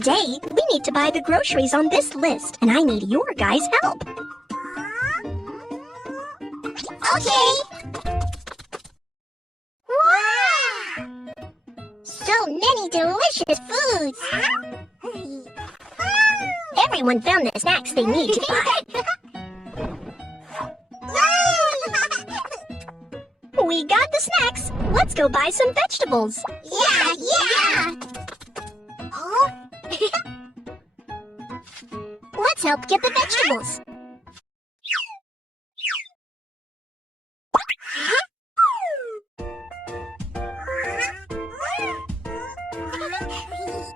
Today, we need to buy the groceries on this list, and I need your guys' help. Okay. Wow! So many delicious foods. Everyone found the snacks they need to buy. We got the snacks. Let's go buy some vegetables. Yeah! Oh? Let's help get the vegetables.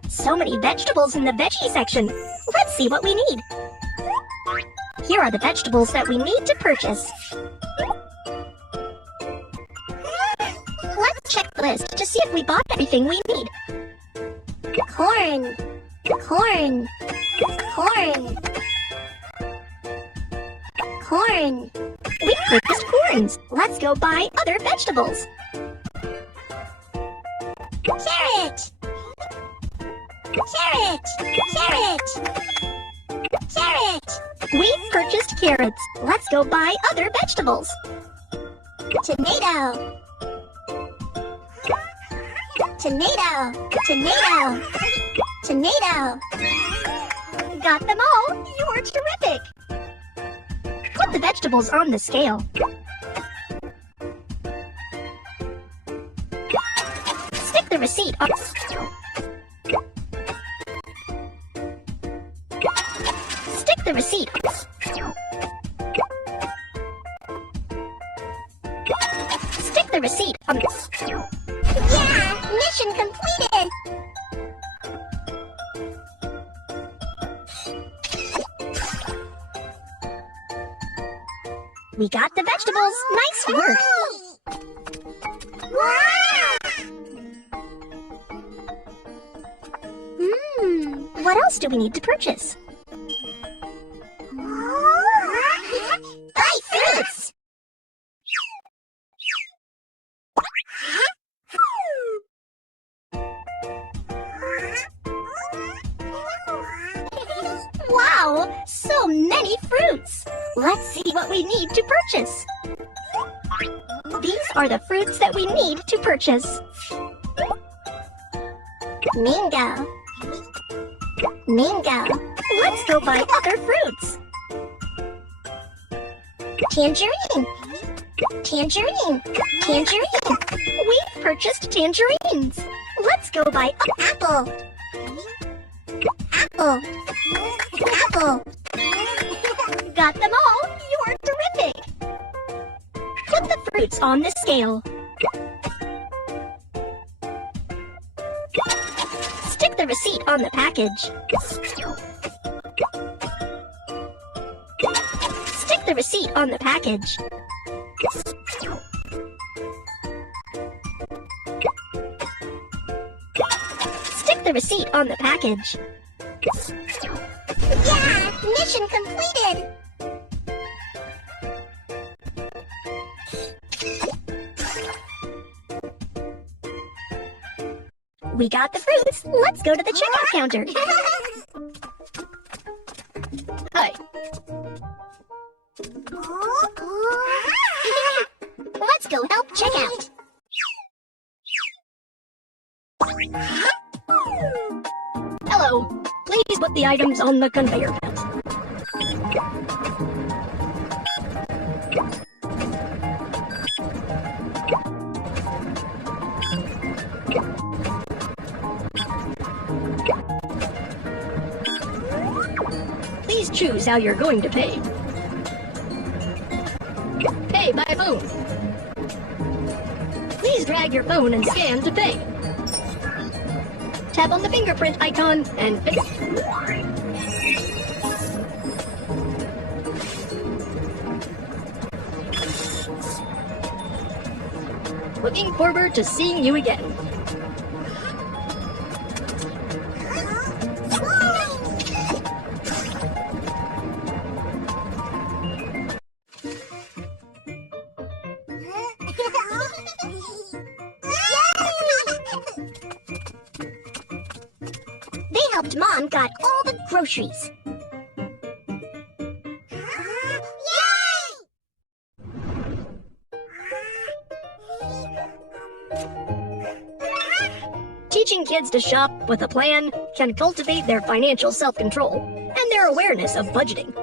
So many vegetables in the veggie section. Let's see what we need. Here are the vegetables that we need to purchase. Let's check the list to see if we bought everything we need. Corn. We purchased corns. Let's go buy other vegetables. Carrot. We purchased carrots. Let's go buy other vegetables. Tomato. Got them all. You're terrific. Put the vegetables on the scale. Stick the receipt on. Stick the receipt. Stick the receipt on. Yeah! Mission completed! We got the vegetables. Nice work. Wow! What else do we need to purchase? Buy fruits! Wow, so many fruits. Let's see what we need to purchase. These are the fruits that we need to purchase. Mango. Let's go buy other fruits. Tangerine. We purchased tangerines. Let's go buy Apple. Got them all. You're terrific. Put the fruits on the scale. Stick the receipt on the package. Stick the receipt on the package. Stick the receipt on the package. Yeah! Mission completed! We got the fruits. Let's go to the checkout counter. Hi. Let's go help check out. Hello. Please put the items on the conveyor belt. Please choose how you're going to pay. Pay by phone. Please drag your phone and scan to pay. Tap on the fingerprint icon and pay. Looking forward to seeing you again. helped Mom got all the groceries. Teaching kids to shop with a plan can cultivate their financial self-control and their awareness of budgeting.